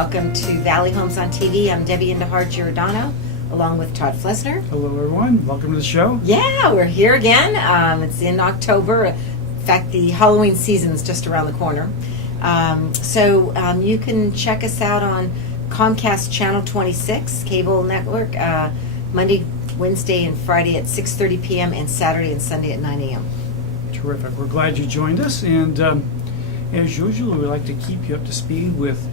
Welcome to Valley Homes on TV. I'm Debbie Giordano, along with Todd Flesner. Hello, everyone. Welcome to the show. Yeah, we're here again. It's in October. In fact, the Halloween season's just around the corner. So you can check us out on Comcast Channel 26, cable network, Monday, Wednesday, and Friday at 6:30 p.m. and Saturday and Sunday at 9 a.m. Terrific. We're glad you joined us. And as usual, we like to keep you up to speed with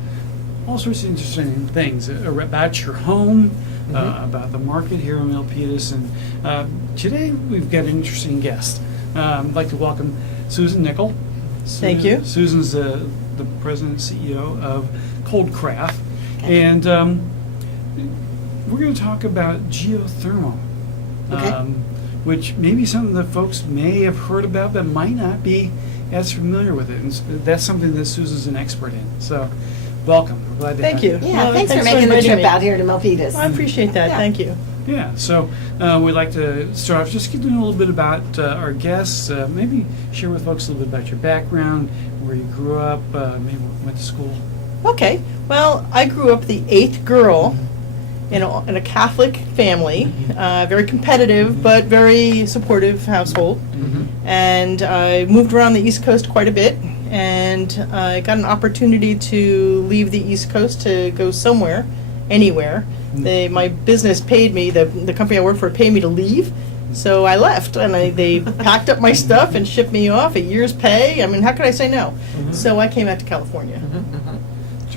all sorts of interesting things about your home, about the market here in Milpitas. And today we've got an interesting guest. I'd like to welcome Susan Nichol. Thank you. Susan's the president and CEO of ColdCraft. Okay. And we're going to talk about geothermal, which may be something that folks may have heard about but might not be as familiar with it. And that's something that Susan's an expert in. So welcome. We're glad to have you. Thank you. Yeah, Well, thanks for thanks for making the inviting trip me. out here to Milpitas. I appreciate that. Yeah. Thank you. Yeah, so we'd like to start off just getting a little bit about our guests. Maybe share with folks a little bit about your background, where you grew up, maybe went to school. Okay. Well, I grew up the 8th girl in a Catholic family, very competitive but very supportive household. And I moved around the East Coast quite a bit, and I got an opportunity to leave the East Coast to go somewhere, anywhere. My business paid me, the company I worked for paid me to leave, so I left, and they packed up my stuff and shipped me off, a year's pay. I mean, how could I say no? So I came out to California.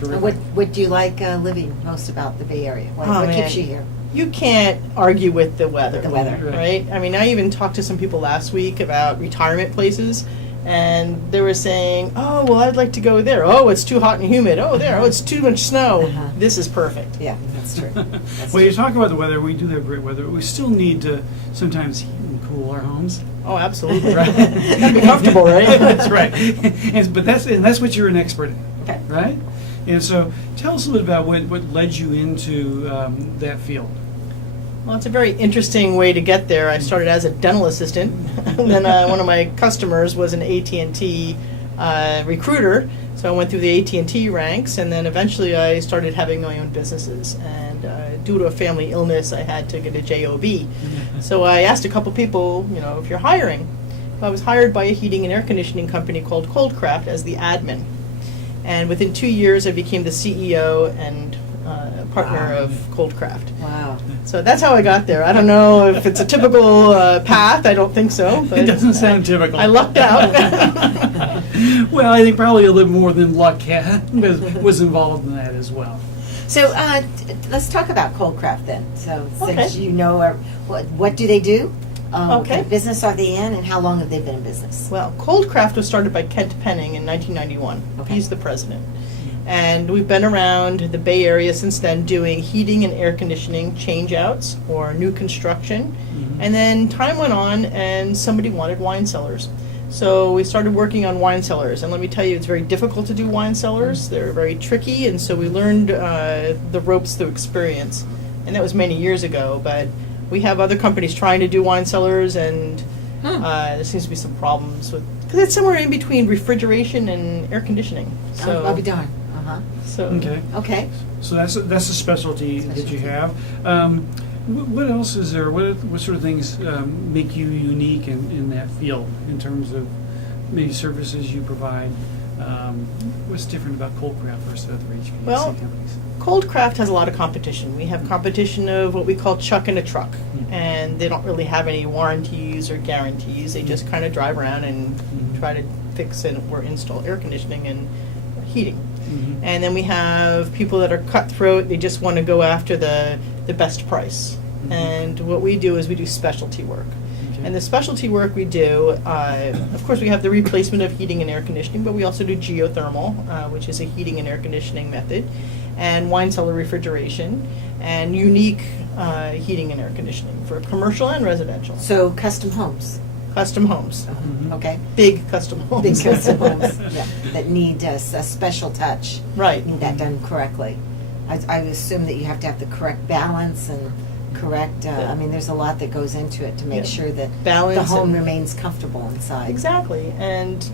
And what do you like living most about the Bay Area? What Oh, keeps man. you here? You can't argue with the weather. The weather. Right? I mean, I even talked to some people last week about retirement places, and they were saying, oh, well, I'd like to go there. Oh, it's too hot and humid. Oh, there. Oh, it's too much snow. Uh-huh. This is perfect. Yeah, that's true. That's Well, you true. talk about the weather. We do have great weather, but we still need to sometimes heat and cool our homes. Oh, absolutely. Right. That'd be comfortable, right? That's right. But that's what you're an expert in, Okay. right? And so tell us a little bit about what led you into that field. Well, it's a very interesting way to get there. I started as a dental assistant, and then one of my customers was an AT&T recruiter, so I went through the AT&T ranks, and then eventually I started having my own businesses. And due to a family illness, I had to get a JOB. So I asked a couple people, if you're hiring. I was hired by a heating and air conditioning company called ColdCraft as the admin. And within 2 years, I became the CEO and partner of ColdCraft. Wow. So that's how I got there. I don't know if it's a typical path. I don't think so. But It doesn't sound typical. I lucked out. Well, I think probably a little more than luck was involved in that as well. So let's talk about ColdCraft then. So since Okay. you know what do they do? What Okay. kind of business are they in, and how long have they been in business? Well, ColdCraft was started by Kent Penning in 1991. Okay. He's the president. And we've been around the Bay Area since then doing heating and air conditioning change-outs or new construction. And then time went on and somebody wanted wine cellars. So we started working on wine cellars. And let me tell you, it's very difficult to do wine cellars. They're very tricky, and so we learned the ropes through experience. And that was many years ago, but we have other companies trying to do wine cellars, and there seems to be some problems with, because it's somewhere in between refrigeration and air conditioning. So, I'll be darned. so Okay. Okay. So that's a specialty that you have. What else is there? What sort of things make you unique in that field in terms of maybe services you provide? What's different about ColdCraft versus other HVAC Well, companies? ColdCraft has a lot of competition. We have competition of what we call chuck in a truck, and they don't really have any warranties or guarantees. They just kind of drive around and try to fix or install air conditioning and heating. And then we have people that are cutthroat. They just want to go after the best price. And what we do is we do specialty work. Okay. And the specialty work we do, of course, we have the replacement of heating and air conditioning, but we also do geothermal, which is a heating and air conditioning method, and wine cellar refrigeration, and unique heating and air conditioning for commercial and residential. So custom homes. Custom homes. Okay. Big custom homes. Big custom homes that need a special touch. Right. Need that done correctly. I assume that you have to have the correct balance and correct. I mean, there's a lot that goes into it to make Yeah. sure that Balance the home and- remains comfortable inside. Exactly. And,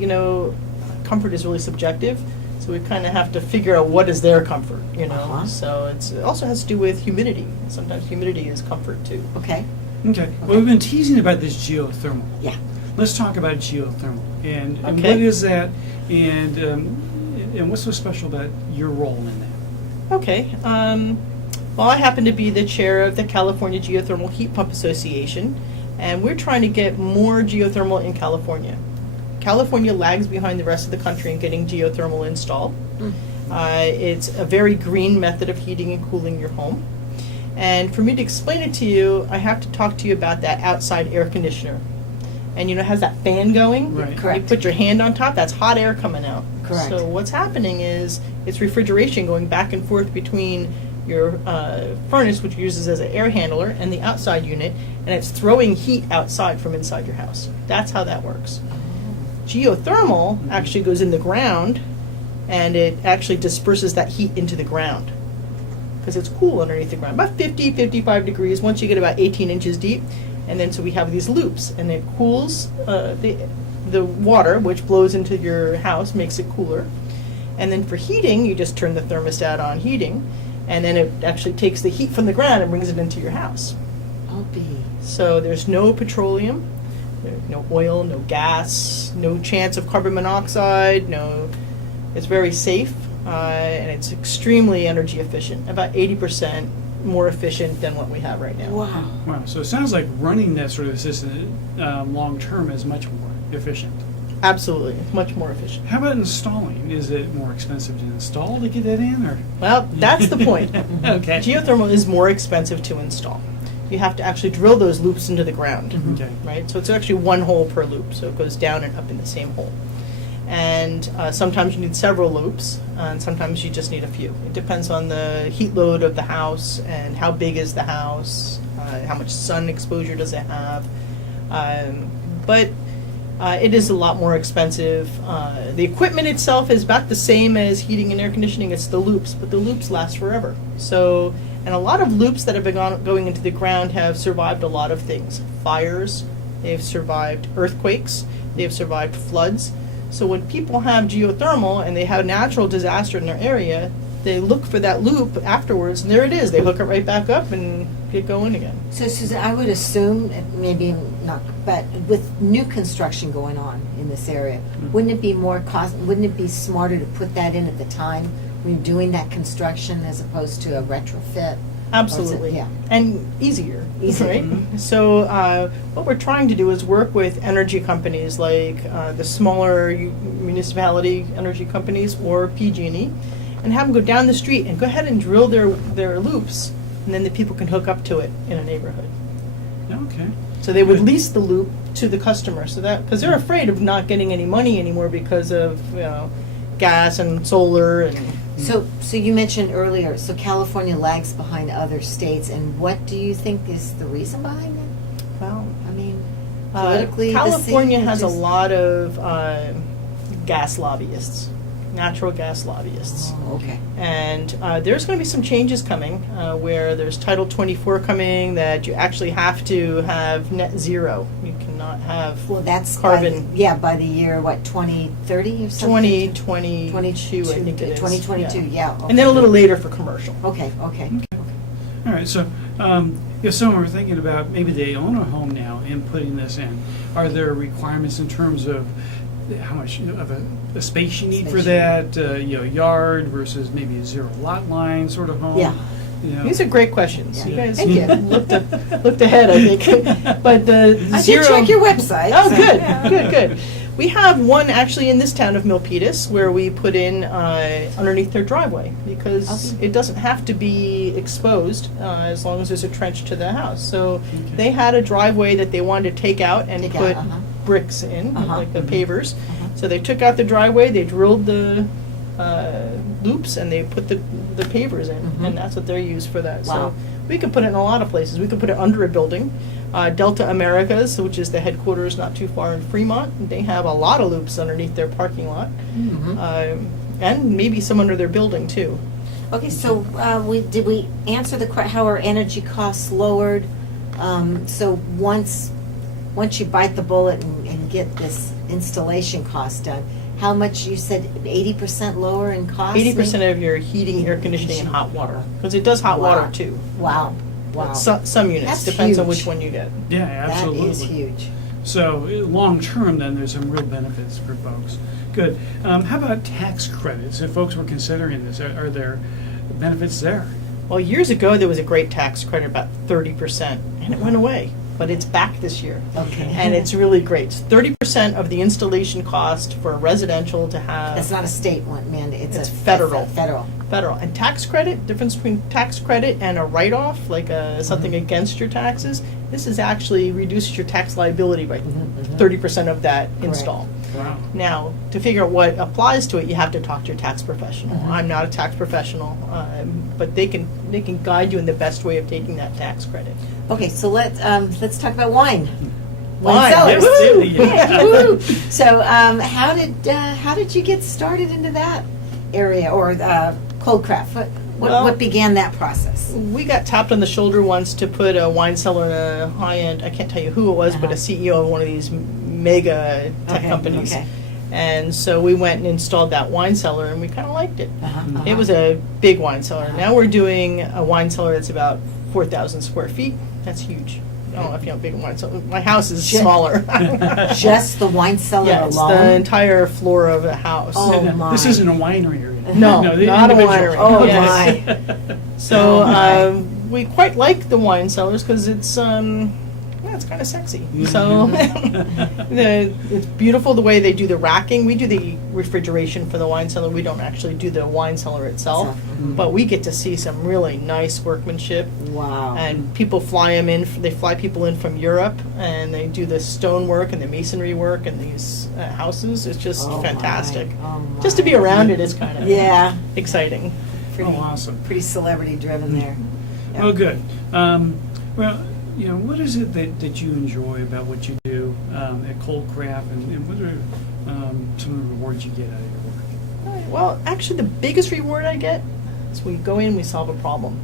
comfort is really subjective. So we kind of have to figure out what is their comfort, you know. Uh-huh. So it also has to do with humidity. Sometimes humidity is comfort too. Okay. Okay. Well, we've been teasing about this geothermal. Yeah. Let's talk about geothermal and Okay. what is that, and what's so special about your role in that? Okay. Well, I happen to be the chair of the California Geothermal Heat Pump Association, and we're trying to get more geothermal in California. California lags behind the rest of the country in getting geothermal installed. It's a very green method of heating and cooling your home. And for me to explain it to you, I have to talk to you about that outside air conditioner. And it has that fan going. Right. Correct. You put your hand on top, that's hot air coming out. Correct. So what's happening is it's refrigeration going back and forth between your furnace, which uses as an air handler, and the outside unit, and it's throwing heat outside from inside your house. That's how that works. Geothermal actually goes in the ground, and it actually disperses that heat into the ground because it's cool underneath the ground, about 50, 55 degrees once you get about 18 inches deep. And then so we have these loops, and it cools the water, which blows into your house, makes it cooler. And then for heating, you just turn the thermostat on heating, and then it actually takes the heat from the ground and brings it into your house. I'll be. So there's no petroleum, no oil, no gas, no chance of carbon monoxide, it's very safe, and it's extremely energy efficient, about 80% more efficient than what we have right now. Wow. Wow. So it sounds like running that sort of system long term is much more efficient. Absolutely, it's much more efficient. How about installing? Is it more expensive to install to get that in, or? Well, that's the point. Okay. Geothermal is more expensive to install. You have to actually drill those loops into the ground, Okay. right? So it's actually one hole per loop, so it goes down and up in the same hole. And sometimes you need several loops, and sometimes you just need a few. It depends on the heat load of the house and how big is the house, how much sun exposure does it have. But it is a lot more expensive. The equipment itself is about the same as heating and air conditioning. It's the loops, but the loops last forever. So, and a lot of loops that have been going into the ground have survived a lot of things. Fires, they've survived earthquakes, they've survived floods. So when people have geothermal and they have natural disaster in their area, they look for that loop afterwards, and there it is. They hook it right back up and get going again. So, Susan, I would assume, maybe not, but with new construction going on in this area, wouldn't it be wouldn't it be smarter to put that in at the time when you're doing that construction as opposed to a retrofit? Absolutely. Yeah. And easier, Easier. right? So what we're trying to do is work with energy companies like the smaller municipality energy companies or PG&E, and have them go down the street and go ahead and drill their loops, and then the people can hook up to it in a neighborhood. Okay. So they would lease the loop to the customer, so that because they're afraid of not getting any money anymore because of gas and solar and. So you mentioned earlier, so California lags behind other states, and what do you think is the reason behind that? Well, I mean, politically, California has a just- lot of gas lobbyists, natural gas lobbyists. Oh, okay. And there's going to be some changes coming where there's Title 24 coming that you actually have to have net zero. You cannot have Well, that's carbon. by the year, what, 2030 or something? 2022, I think it is. 2022, yeah. Okay. And then a little later for commercial. Okay. All right. So if someone were thinking about maybe they own a home now and putting this in, are there requirements in terms of how much of a space you need for that? Yard versus maybe a zero lot line sort of home. Yeah. These are great questions. Yeah. You guys Thank you. looked ahead, I think. But the I zero. did check your website. Oh, so- good. We have one actually in this town of Milpitas where we put in underneath their driveway because Okay. it doesn't have to be exposed as long as there's a trench to the house. So Okay. they had a driveway that they wanted to take out and Take out, put uh-huh. bricks in, Uh-huh. like the pavers. Uh-huh. So they took out the driveway, they drilled the loops, and they put the pavers in, Mhm. and that's what they're used for that. Wow. So we could put it in a lot of places. We could put it under a building. Delta Americas, which is the headquarters not too far in Fremont, they have a lot of loops underneath their parking lot, Mhm. and maybe some under their building too. Okay, so did we answer how our energy costs lowered? So once you bite the bullet and get this installation cost done, how much you said 80% lower in cost? 80% of your heating, air conditioning, and hot water. Because it does hot Wow. water too. Wow. Wow. Some units, That's depends on huge. which one you get. Yeah, absolutely. That is huge. So long term, then there's some real benefits for folks. Good. How about tax credits? If folks were considering this, are there benefits there? Well, years ago, there was a great tax credit, about 30%, and it went away. But it's back this year. Okay. And it's really great. It's 30% of the installation cost for a residential to have. That's not a state one, man. It's It's a federal. Federal. Federal. And tax credit, difference between tax credit and a write-off, like something against your taxes, this is actually reduces your tax liability by 30% of that install. Wow. Now, to figure out what applies to it, you have to talk to your tax professional. I'm not a tax professional, but they can guide you in the best way of taking that tax credit. Okay, so let's talk about wine. Wine, cellars. yes, Woo! So, how did you get started into that area or ColdCraft? Well- What began that process? We got tapped on the shoulder once to put a wine cellar in a high-end, I can't tell you who it was, but a CEO of one of these mega tech Okay, companies. okay. And so we went and installed that wine cellar, and we kind of liked it. Uh-huh. It was a big wine cellar. Now we're doing a wine cellar that's about 4,000 square feet. That's huge. I don't know if you know big wine cellar. My house is Ju- smaller. Just the wine cellar Yeah, it's alone. the entire floor of a house. Oh, No, my. This isn't a winery or anything. No, the not a individual. winery. Oh, Yes. my. So Oh, we quite like the wine cellars because it's it's kind of sexy. So it's beautiful the way they do the racking. We do the refrigeration for the wine cellar. We don't actually do the wine cellar itself, but we get to see some really nice workmanship. Wow. And people fly them in. They fly people in from Europe, and they do the stonework and the masonry work in these houses. It's just Oh, my. fantastic. Oh, my. Just to be around it is kind of Yeah. exciting. Pretty, Oh, awesome. Pretty celebrity driven there. Yeah. Oh, good. Well, what is it that you enjoy about what you do at ColdCraft, and what are some of the rewards you get out of your work? Well, actually, the biggest reward I get is we go in, we solve a problem.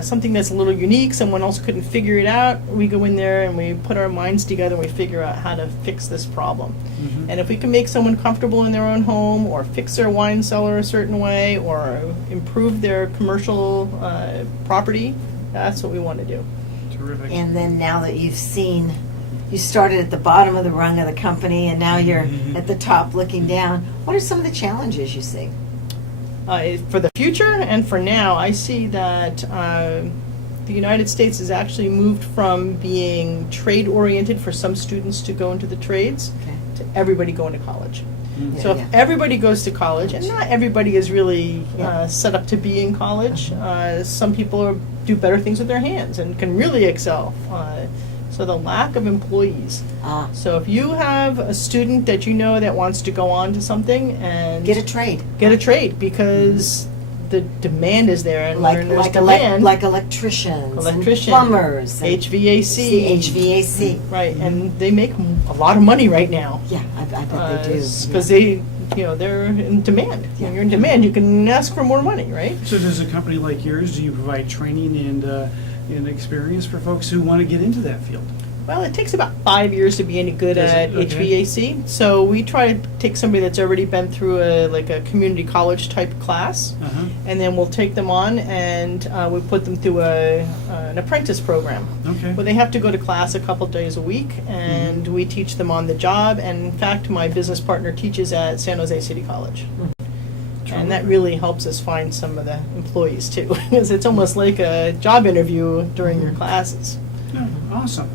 Something that's a little unique, someone else couldn't figure it out. We go in there and we put our minds together and we figure out how to fix this problem. Mhm. And if we can make someone comfortable in their own home, or fix their wine cellar a certain way, or improve their commercial property, that's what we want to do. Terrific. And then now that you've seen, you started at the bottom of the rung of the company, and now you're at the top looking down. What are some of the challenges you see? For the future and for now, I see that the United States has actually moved from being trade-oriented for some students to go into the trades Okay. to everybody going to college. Mhm. So if Yeah. everybody goes to college, and not everybody is really Yeah. set up to be in college, some people do better things with their hands and can really excel. So the lack of employees. Ah, So if you have a student that you know that wants to go on to something and get a trade. get a trade, because the demand is there, and Like when there's like demand, like electricians, Electrician, and plumbers, and HVAC, HVAC. right? And they make a lot of money right now. Yeah, I bet they do. Because they're in demand. Yeah. When you're in demand, you can ask for more money, right? So does a company like yours, do you provide training and experience for folks who want to get into that field? Well, it takes about 5 years to be any good Does it? at Okay. HVAC. So we try to take somebody that's already been through a community college type class, Uh-huh. and then we'll take them on and we put them through an apprentice program. Okay. Well, they have to go to class a couple days a week, and we teach them on the job. And in fact, my business partner teaches at San Jose City College. And that really helps us find some of the employees too, because it's almost like a job interview during your classes. Yeah, awesome.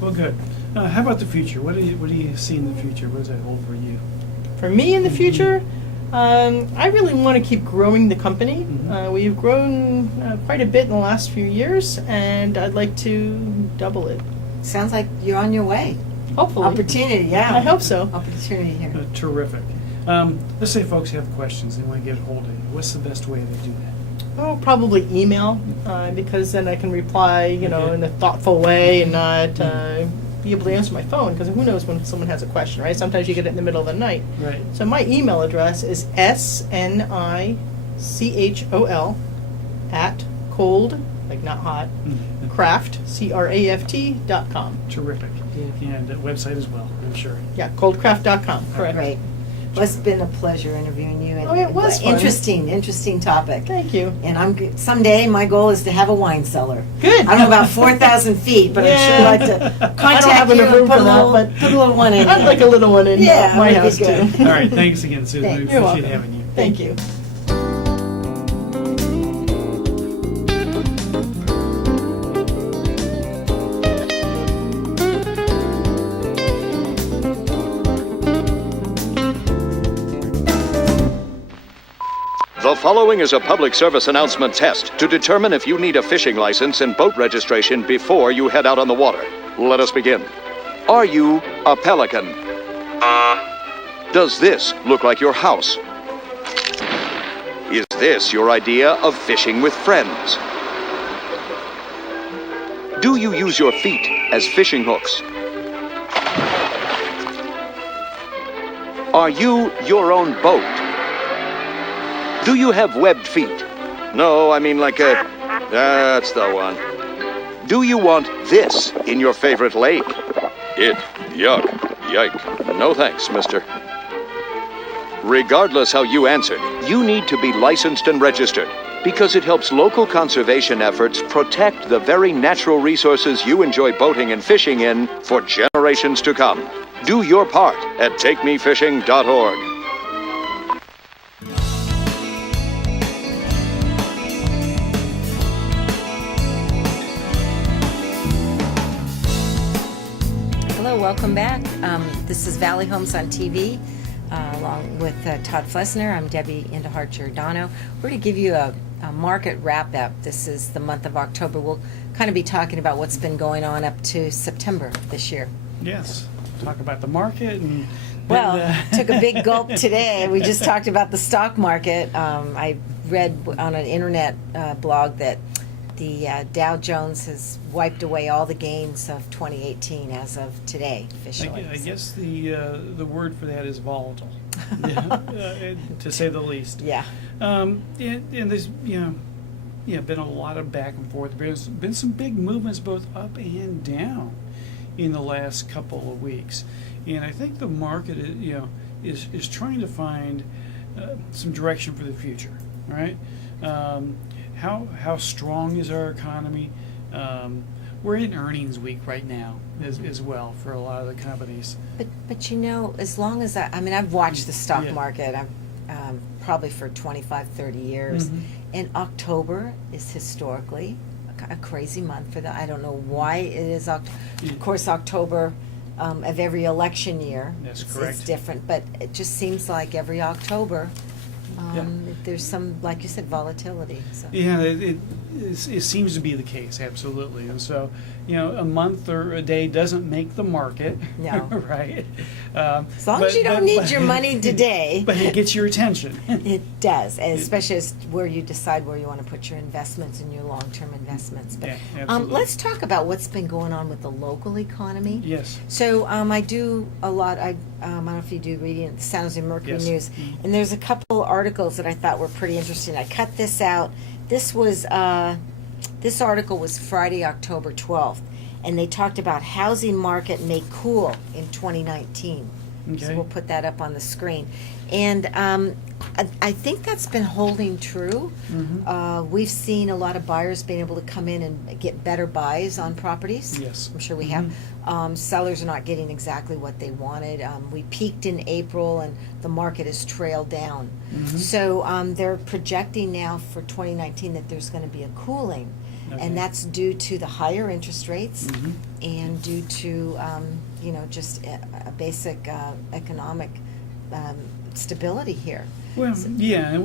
Well, good. How about the future? What do you see in the future? What does that hold for you? For me in the future, I really want to keep growing the company. Mhm. We've grown quite a bit in the last few years, and I'd like to double it. Sounds like you're on your way. Hopefully. Opportunity, yeah. I hope so. Opportunity here. Terrific. Let's say folks have questions, they want to get a hold of you. What's the best way to do that? Oh, probably email, because then I can reply, Okay. in a thoughtful way and not be able to answer my phone, because who knows when someone has a question, right? Sometimes you get it in the middle of the night. Right. So my email address is SNICHOL at cold, like not hot, craft, CRAFT.com. Terrific. Beautiful. And that website as well, I'm sure. Yeah, coldcraft.com, correct. Great. Well, it's been a pleasure interviewing you. And Oh, it was fun. Interesting topic. Thank you. And someday my goal is to have a wine cellar. Good. I don't know about 4,000 feet, but I'd sure like to contact have you enough and room put for that, put a little one in. I'd like a little one in Yeah, my that'd be house good. too. All right, thanks again, Susan. We Thanks. You're appreciate welcome. having you. Thank you. The following is a public service announcement test to determine if you need a fishing license and boat registration before you head out on the water. Let us begin. Are you a pelican? Does this look like your house? Is this your idea of fishing with friends? Do you use your feet as fishing hooks? Are you your own boat? Do you have webbed feet? No, I mean like a... That's the one. Do you want this in your favorite lake? Yuck, yike. No thanks, mister. Regardless how you answered, you need to be licensed and registered because it helps local conservation efforts protect the very natural resources you enjoy boating and fishing in for generations to come. Do your part at takemefishing.org. Welcome back. This is Valley Homes on TV, along with Todd Flesner. I'm Debbie Giordano. We're going to give you a market wrap-up. This is the month of October. We'll kind of be talking about what's been going on up to September this year. Yes, talk about the market and... Well, took a big gulp today. We just talked about the stock market. I read on an internet blog that the Dow Jones has wiped away all the gains of 2018 as of today, officially. I guess the word for that is volatile, to say the least. Yeah. And there's been a lot of back and forth. There's been some big movements both up and down in the last couple of weeks, and I think the market is trying to find some direction for the future, right? How strong is our economy? We're in earnings week right now as well for a lot of the companies. But as long as I've watched the stock market, I've probably for 25, 30 years, and October is historically a crazy month for that. I don't know why it is. Of course, October of every election year, That's correct. It's different, but it just seems like every October. There's some, like you said, volatility. So. Yeah, it seems to be the case, absolutely. And so, a month or a day doesn't make the market, No. right? As long as you don't need your money today. But it gets your attention. It does, and especially as where you decide where you want to put your investments and your long-term investments. But Yeah, absolutely. let's talk about what's been going on with the local economy. Yes. So I do a lot. I don't know if you do reading the San Jose Mercury Yes. News, and there's a couple articles that I thought were pretty interesting. I cut this out. This article was Friday, October 12th, and they talked about housing market may cool in 2019. Okay. So we'll put that up on the screen. And I think that's been holding true. We've seen a lot of buyers being able to come in and get better buys on properties. Yes. I'm sure we have. Sellers are not getting exactly what they wanted. We peaked in April, and the market has trailed down. So they're projecting now for 2019 that there's going to be a cooling. Okay. And that's due to the higher interest rates and due to, just a basic economic stability here. Well, yeah, and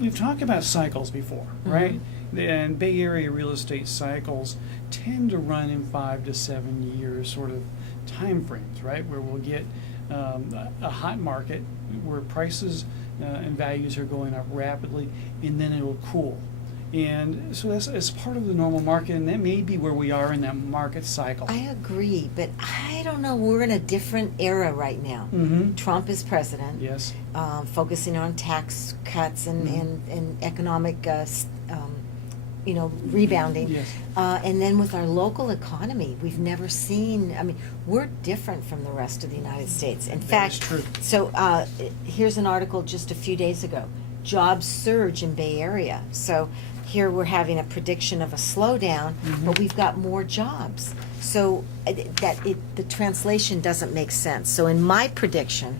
we've talked about cycles before, right? And Bay Area real estate cycles tend to run in 5 to 7 years sort of time frames, right? Where we'll get a hot market where prices and values are going up rapidly, and then it'll cool. And so that's part of the normal market, and that may be where we are in that market cycle. I agree, but I don't know. We're in a different era right now. Trump is president. Yes. Focusing on tax cuts and economic rebounding. Yes. And then with our local economy, we've never seen, I mean, we're different from the rest of the United States. In That fact, is true. so here's an article just a few days ago. Jobs surge in Bay Area. So here we're having a prediction of a slowdown, but we've got more jobs. So the translation doesn't make sense. So in my prediction,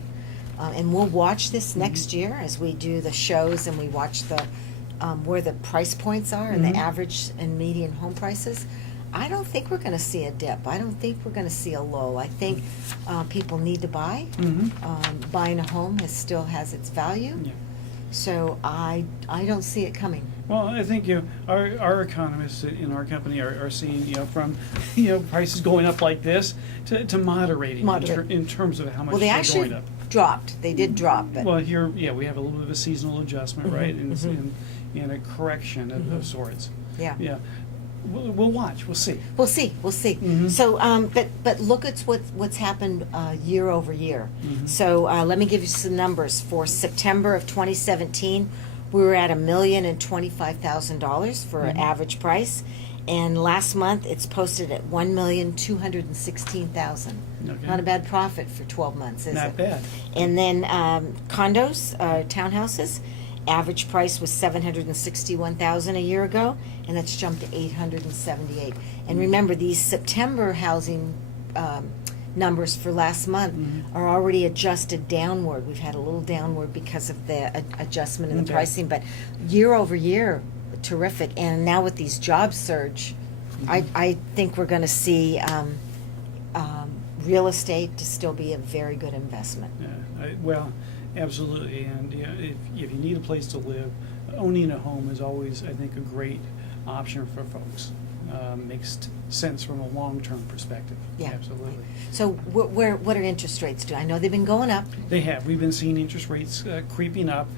and we'll watch this next year as we do the shows and we watch the where the price points are and the average and median home prices. I don't think we're going to see a dip. I don't think we're going to see a lull. I think people need to buy. Buying a home still has its value. Yeah. So I don't see it coming. Well, I think our economists in our company are seeing from prices going up like this to moderating Moderate. in terms of how much Well, they they're actually going up. dropped. They did drop, but Well, here, we have a little bit of a seasonal adjustment, right, and a correction of sorts. yeah. Yeah, we'll watch. We'll see. We'll see. We'll see. So, but look at what's happened year over year. So let me give you some numbers. For September of 2017, we were at $1,025,000 for an average price, and last month it's posted at $1,216,000. Okay. Not a bad profit for 12 months, is Not it? bad. And then condos, townhouses. Average price was $761,000 a year ago, and that's jumped to $878. And remember, these September housing numbers for last month are already adjusted downward. We've had a little downward because of the adjustment in the Okay. pricing, but year over year, terrific. And now with these jobs surge, I think we're going to see real estate to still be a very good investment. Yeah, well, absolutely. And if you need a place to live, owning a home is always, I think, a great option for folks. Makes sense from a long-term perspective. Yeah. Absolutely. So what are interest rates doing? I know they've been going up. They have. We've been seeing interest rates creeping up.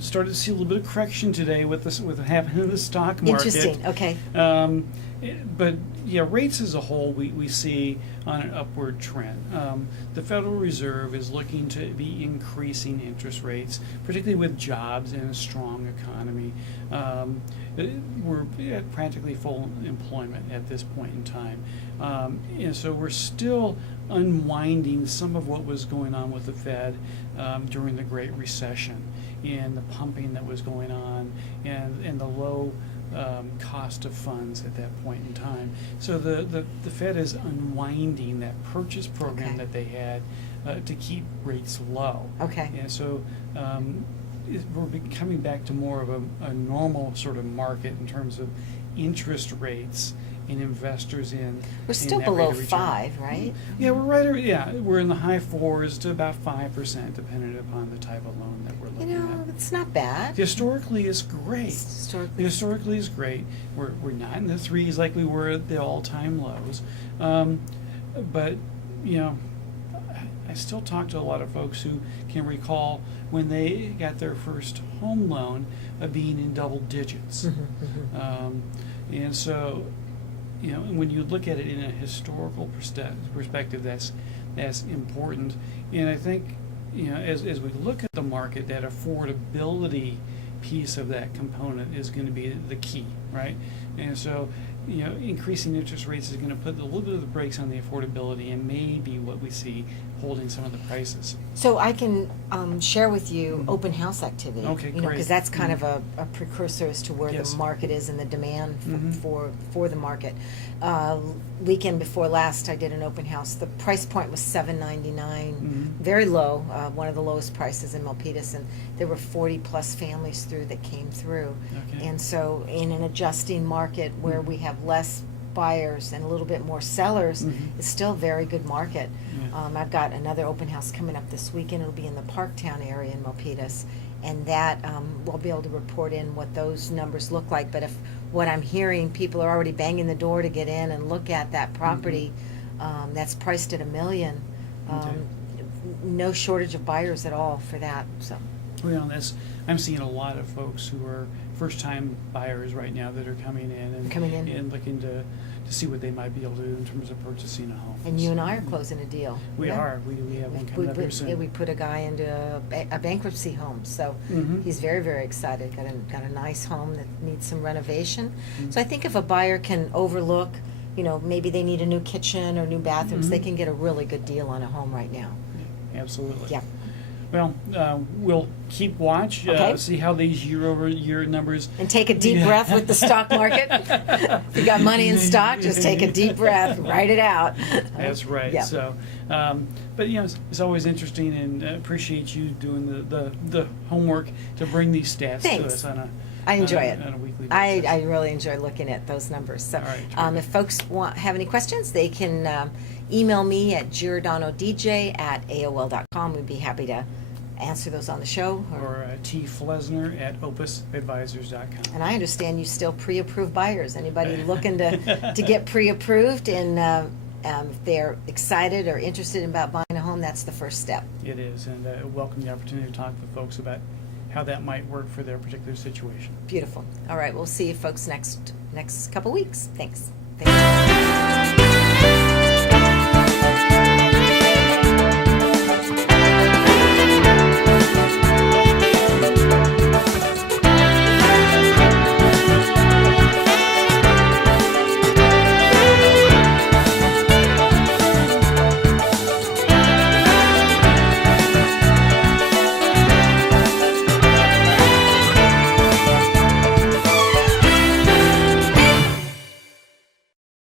Started to see a little bit of correction today with what happened in the stock market. Interesting. Okay. But yeah, rates as a whole, we see on an upward trend. The Federal Reserve is looking to be increasing interest rates, particularly with jobs and a strong economy. We're at practically full employment at this point in time. And so we're still unwinding some of what was going on with the Fed during the Great Recession and the pumping that was going on and the low cost of funds at that point in time. So the Fed is unwinding that purchase program Okay. that they had to keep rates low. Okay. And so we're coming back to more of a normal sort of market in terms of interest rates and investors in. We're still in that rate below of return. 5, right? Yeah, we're in the high 4s to about 5%, depending upon the type of loan that we're You looking know, at. it's not bad. Historically, it's great. Historically. Historically, it's great. We're not in the 3s like we were at the all-time lows, but I still talk to a lot of folks who can recall when they got their first home loan being in double digits, and so when you look at it in a historical perspective, that's important. And I think as we look at the market, that affordability piece of that component is going to be the key, right? And so increasing interest rates is going to put a little bit of the brakes on the affordability and maybe what we see holding some of the prices. So I can share with you open house activity. Okay, great. Because that's kind of a precursor as to where Yes. the market is and the demand for the market. Weekend before last, I did an open house. The price point was $7.99, very low, one of the lowest prices in Milpitas, and there were 40-plus families that came through. Okay. And so in an adjusting market where we have less buyers and a little bit more sellers, it's still a very good market. Yeah. I've got another open house coming up this weekend. It'll be in the Parktown area in Milpitas, and that we'll be able to report in what those numbers look like. But if what I'm hearing, people are already banging the door to get in and look at that property that's priced at $1 million. No shortage of buyers at all for that. So. Well, I'm seeing a lot of folks who are first-time buyers right now that are coming in and Coming in. and looking to to see what they might be able to do in terms of purchasing a home. And you and I are closing a deal. We Yeah. are. We have one coming up here soon. Yeah, we put a guy into a bankruptcy home, so Mhm. he's very, very excited. Got a nice home that needs some renovation. Mhm. So I think if a buyer can overlook, maybe they need a new kitchen or new bathrooms, they Mhm. can get a really good deal on a home right now. Absolutely. Yeah. Well, we'll keep watch, Okay. see how these year-over-year numbers. And take a deep breath with the stock market. If you got money in stock, just take a deep breath, write it out. That's right. Yeah. So, but it's always interesting, and appreciate you doing the homework to bring these stats Thanks. to us on a. I enjoy on it. on a weekly basis. I really enjoy looking at those numbers. So, All right, if folks have any questions, they can email me at giordanodj@aol.com. We'd be happy to answer those on the show. Or T. Flesner at opusadvisors.com. And I understand you still pre-approve buyers. Anybody looking to get pre-approved, and if they're excited or interested about buying a home, that's the first step. It is, and I welcome the opportunity to talk with folks about how that might work for their particular situation. Beautiful. All right, we'll see you folks next couple weeks. Thanks. Thanks.